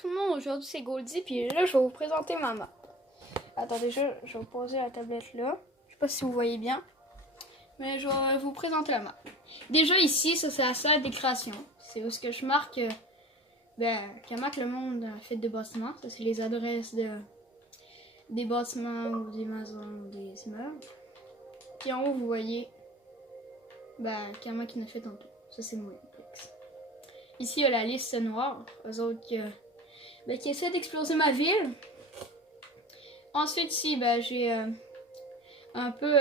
tout le monde, aujourd'hui c'est Goldie, puis là je vais vous présenter ma map. Attendez, je vais poser la tablette là. Je sais pas si vous voyez bien, mais je vais vous présenter la map. Déjà ici, ça c'est la salle des créations. C'est où ce que je marque comment que le monde a fait de bâtiments. Ça c'est les adresses des bâtiments ou des maisons ou des immeubles. Puis en haut vous voyez comment qu'il a fait tantôt. Ça c'est mon duplex. Ici il y a la liste noire, eux autres qui essaient d'exploser ma ville. Ensuite ici j'ai un peu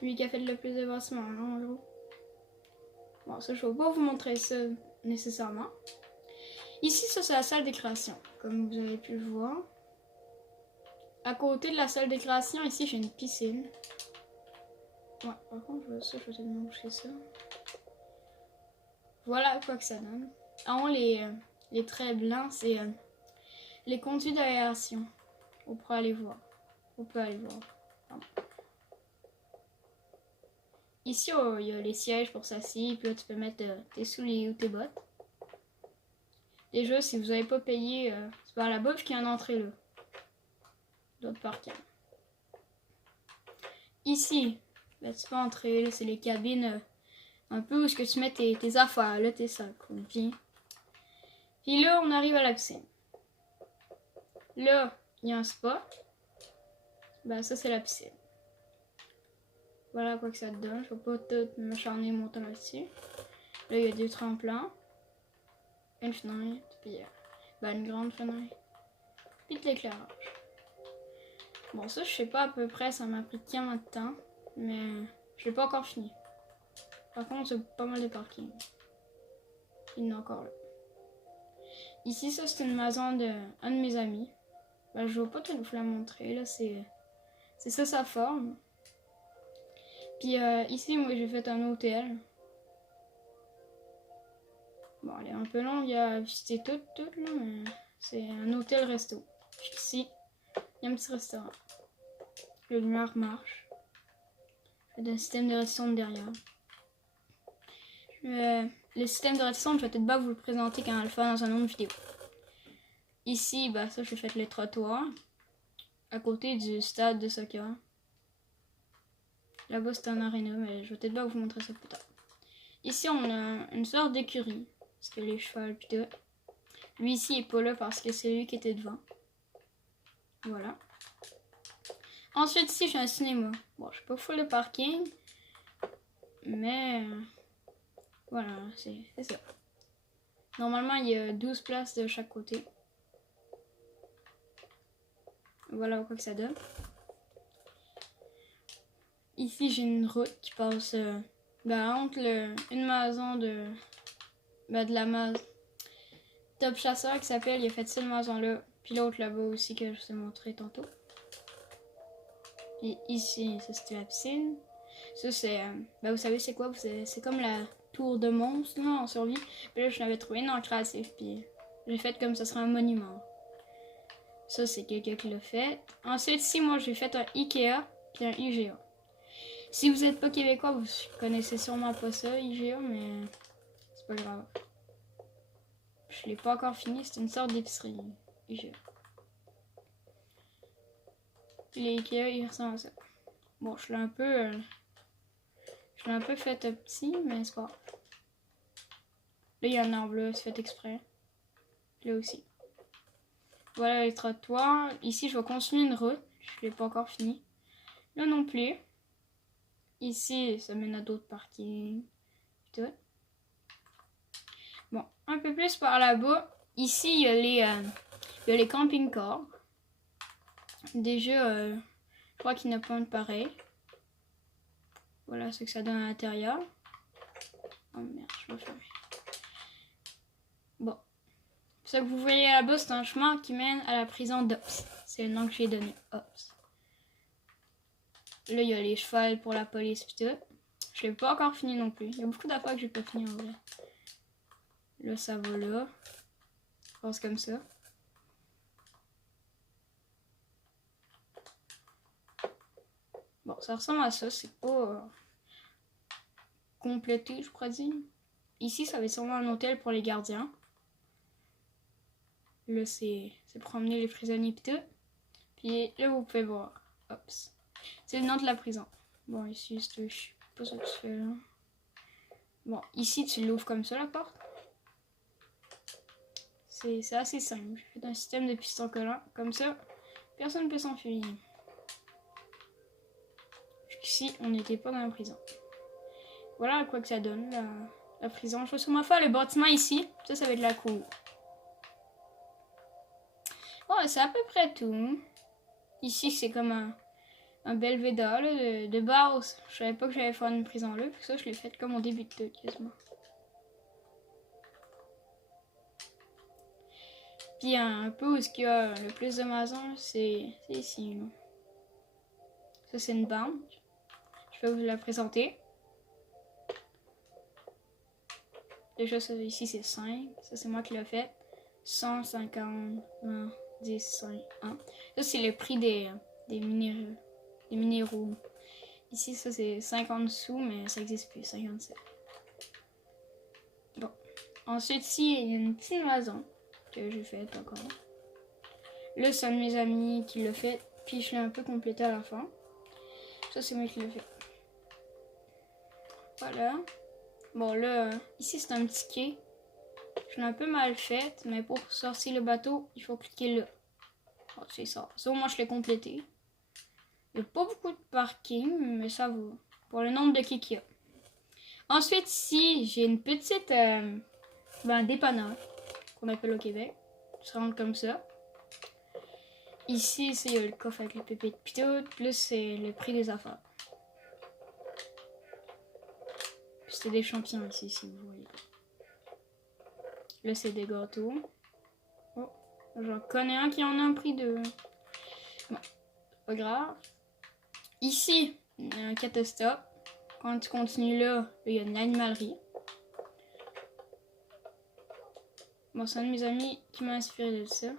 lui qui a fait le plus de bâtiments en gros. Bon, ça je vais pas vous montrer ça nécessairement. Ici ça c'est la salle des créations, comme vous avez pu le voir. À côté de la salle des créations, ici j'ai une piscine. Ouais, par contre je vais peut-être montrer ça. Voilà à quoi que ça donne. En haut les traits blancs c'est les conduits d'aération. On peut aller voir. Pardon. Ici, il y a les sièges pour s'asseoir, puis là tu peux mettre tes souliers ou tes bottes. Déjà, si vous n'avez pas payé, c'est par là-bas qu'il y a une entrée là. D'autres parking. Ici, tu peux entrer, là c'est les cabines un peu où est-ce que tu mets tes affaires, là tes sacs. Puis là, on arrive à la piscine. Là, il y a un spa. Ça c'est la piscine. Voilà quoi que ça te donne. Je vais pas tout m'acharner monter là-dessus. Là, il y a deux tremplins. Une fenêtre. Puis une grande fenêtre. Puis de l'éclairage. Bon, ça, je sais pas à peu près. Ça m'a pris combien de temps. Mais je l'ai pas encore fini. Par contre, c'est pas mal de parking. Il y en a encore là. Ici, ça, c'est une maison d'un de mes amis. Je vais pas tout vous la montrer. Là, c'est ça sa forme. Puis ici, moi, j'ai fait un hôtel. Bon, elle est un peu longue à visiter toute là, mais c'est un hôtel-resto. Ici, il y a un petit restaurant. Le lumière marche. Il y a un système de redstone derrière. Le système de redstone, je vais peut-être vous le présenter quand on le fait dans une autre vidéo. Ici, ça, j'ai fait le trottoir. À côté du stade de soccer. Là-bas, c'est un aréna, mais je vais peut-être vous montrer ça plus tard. Ici, on a une sorte d'écurie. Parce que les chevaux pis tout. Lui ici il est pas là parce que c'est lui qui était devant. Voilà. Ensuite ici j'ai un cinéma. Bon, je suis pas full de parking. Mais voilà, c'est ça. Normalement il y a 12 places de chaque côté. Voilà quoi que ça donne. Ici j'ai une route qui passe entre une maison de la maison Top Chasseur qui s'appelle, il a fait cette maison là, puis l'autre là-bas aussi que je vous ai montré tantôt. Puis ici, ça c'était la piscine. Ça c'est, vous savez c'est quoi? C'est comme la tour de monstre là, en survie. Puis là je l'avais trouvé dans le créatif, puis j'ai fait comme ça serait un monument. Ça c'est quelqu'un qui l'a fait. Ensuite ici moi j'ai fait un Ikea puis un IGA. Si vous n'êtes pas québécois, vous connaissez sûrement pas ça, IGA, mais c'est pas grave. Je l'ai pas encore fini, c'est une sorte d'épicerie. IGA. Puis les Ikea, ils ressemblent à ça. Bon, je l'ai un peu fait petit, mais c'est pas grave. Là, il y a un arbre là, c'est fait exprès. Là aussi. Voilà les trottoirs. Ici, je vais continuer une route. Je l'ai pas encore fini. Là non plus. Ici, ça mène à d'autres parkings. Tout. Bon, un peu plus par là-bas. Ici, il y a les camping-cars. Déjà, je crois qu'il n'y en a pas de pareil. Voilà ce que ça donne à l'intérieur. Oh merde, je me fais. Bon. Ce que vous voyez là-bas, c'est un chemin qui mène à la prison d'Ops. C'est le nom que j'ai donné, Ops. Là, il y a les chevals pour la police pis tout. Je l'ai pas encore fini non plus. Il y a beaucoup d'affaires que j'ai pas fini en vrai. Là, ça va là. Je pense comme ça. Bon, ça ressemble à ça. C'est pas complété, je crois dire. Ici, ça va être sûrement un hôtel pour les gardiens. Là, c'est promener les prisonniers pis tout. Puis là, vous pouvez voir. Oups. C'est le nom de la prison. Bon, ici, je sais pas ce que tu fais là. Bon, ici, tu l'ouvres comme ça, la porte. C'est assez simple. J'ai fait un système de piston collant. Comme ça, personne ne peut s'enfuir. Jusqu'ici, on n'était pas dans la prison. Voilà à quoi que ça donne, la prison. Je vais sûrement faire le bâtiment ici. Ça va être la cour. Bon, c'est à peu près tout. Ici, c'est comme un belvédère là, de base. Je savais pas que j'allais faire une prison là. Puis ça, je l'ai fait comme au début de tout, quasiment. Puis un peu où il y a le plus de maisons, c'est ici. Là. Ça, c'est une banque. Je vais vous la présenter. Déjà, ça, ici, c'est 5. Ça, c'est moi qui l'ai fait. 150, 20, 10, 5, 1. Ça, c'est le prix des minéraux. Ici, ça, c'est 50 sous, mais ça n'existe plus. 57. Bon. Ensuite, ici, il y a une petite maison que j'ai faite encore. Là, c'est un de mes amis qui l'a fait. Puis, je l'ai un peu complété à la fin. Ça, c'est moi qui l'ai fait. Voilà. Bon, là, ici, c'est un petit quai. Je l'ai un peu mal fait, mais pour sortir le bateau, il faut cliquer là. Bon, c'est ça. Ça, au moins, je l'ai complété. Il n'y a pas beaucoup de parking, mais ça va. Pour le nombre de quais qu'il y a. Ensuite, ici, j'ai une petite dépanneur qu'on appelle au Québec. Ça rentre comme ça. Ici, il y a le coffre avec les pépites pis tout. Plus, c'est le prix des affaires. C'est des champignons ici, si vous voyez. Là, c'est des gâteaux. Oh, j'en connais un qui en a un prix de... Bon, pas grave. Ici, il y a un catastop. Quand tu continues là, il y a une animalerie. Bon, c'est un de mes amis qui m'a inspiré de ça.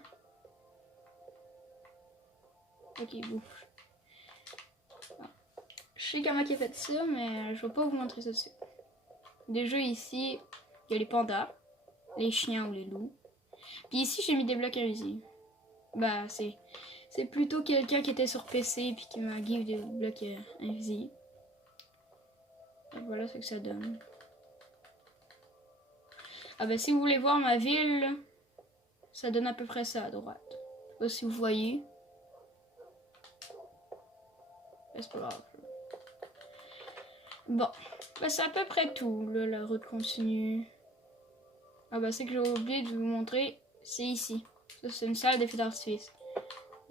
Ok, bon. Je sais comment il a fait ça, mais je vais pas vous montrer ça dessus. Déjà ici, il y a les pandas, les chiens ou les loups. Puis ici, j'ai mis des blocs invisibles. Bah, c'est plutôt quelqu'un qui était sur PC et qui m'a give des blocs invisibles. Et voilà ce que ça donne. Ah bah, si vous voulez voir ma ville, ça donne à peu près ça à droite. Je sais pas si vous voyez. C'est pas grave. Bon, bah, c'est à peu près tout. Là, la route continue. Ah bah, c'est que j'ai oublié de vous montrer, c'est ici. Ça, c'est une salle d'effets d'artifice.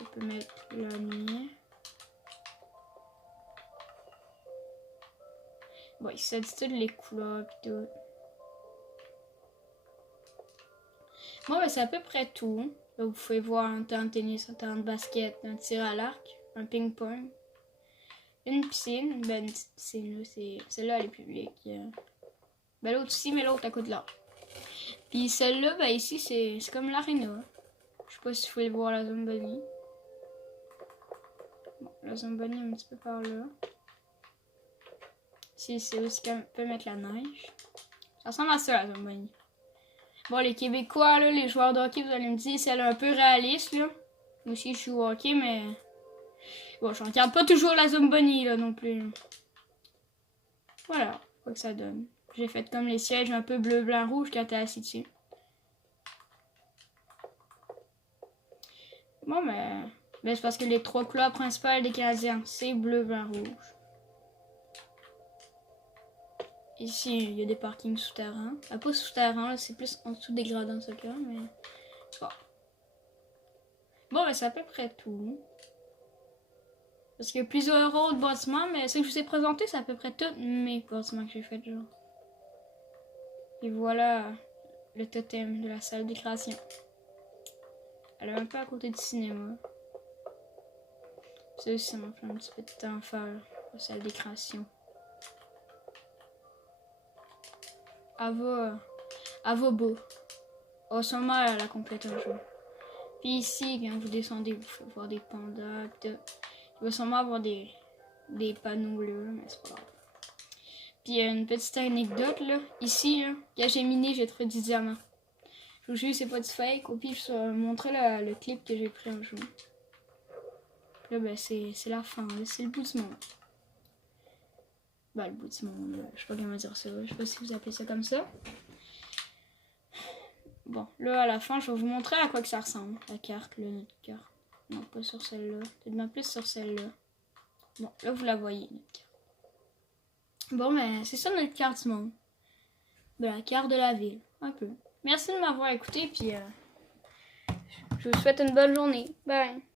On peut mettre la lumière. Bon, ici, ça dit tout les couleurs et tout. Bon, bah, c'est à peu près tout. Là, vous pouvez voir un terrain de tennis, un terrain de basket, un tir à l'arc, un ping-pong. Une piscine, ben une petite piscine, celle-là elle est publique. Ben l'autre aussi, mais l'autre à côté de là. Puis celle-là, ben ici c'est comme l'aréna. Je sais pas si vous pouvez voir la Zamboni. Bon, la Zamboni un petit peu par là. Ici c'est aussi qu'on peut mettre la neige. Ça ressemble à ça la Zamboni. Bon, les Québécois, là, les joueurs de hockey, vous allez me dire, c'est un peu réaliste là. Moi aussi je suis au hockey, mais bon, je regarde pas toujours la Zamboni là non plus. Voilà, quoi que ça donne. J'ai fait comme les sièges un peu bleu, blanc, rouge quand t'es assis dessus. Bon, ben c'est parce que les 3 couleurs principales des Canadiens, c'est bleu, blanc, rouge. Ici, il y a des parkings souterrains. Ah, pas souterrains, c'est plus en dessous des gradins, ce cas, mais bon. Bon, ben c'est à peu près tout. Parce qu'il y a plusieurs autres bâtiments, mais ce que je vous ai présenté, c'est à peu près tous mes bâtiments que j'ai fait, genre. Et voilà le totem de la salle des créations. Elle est un peu à côté du cinéma. Ça aussi, ça m'a fait un petit peu de temps à faire la salle des créations. Elle va beau. Au sommet, elle a complète un jour. Puis ici, quand vous descendez, vous pouvez voir des pandas. Il va sûrement avoir des panneaux là, mais c'est pas grave. Puis il y a une petite anecdote là. Ici, là, quand j'ai miné, j'ai trouvé du diamant. Je vous jure, c'est pas du fake. Au pire, je vais vous montrer le clip que j'ai pris un jour. Là, ben, c'est la fin. C'est le bout du monde. Ben, le bout du monde. Là. Je sais pas comment dire ça. Je sais pas si vous appelez ça comme ça. Bon, là, à la fin, je vais vous montrer à quoi que ça ressemble. La carte, là, notre carte. Non, pas sur celle-là. Peut-être même plus sur celle-là. Bon, là, vous la voyez, notre carte. Bon, ben, c'est ça notre carte du monde. Ben, la carte de la ville. Un peu. Merci de m'avoir écouté, puis je vous souhaite une bonne journée. Bye!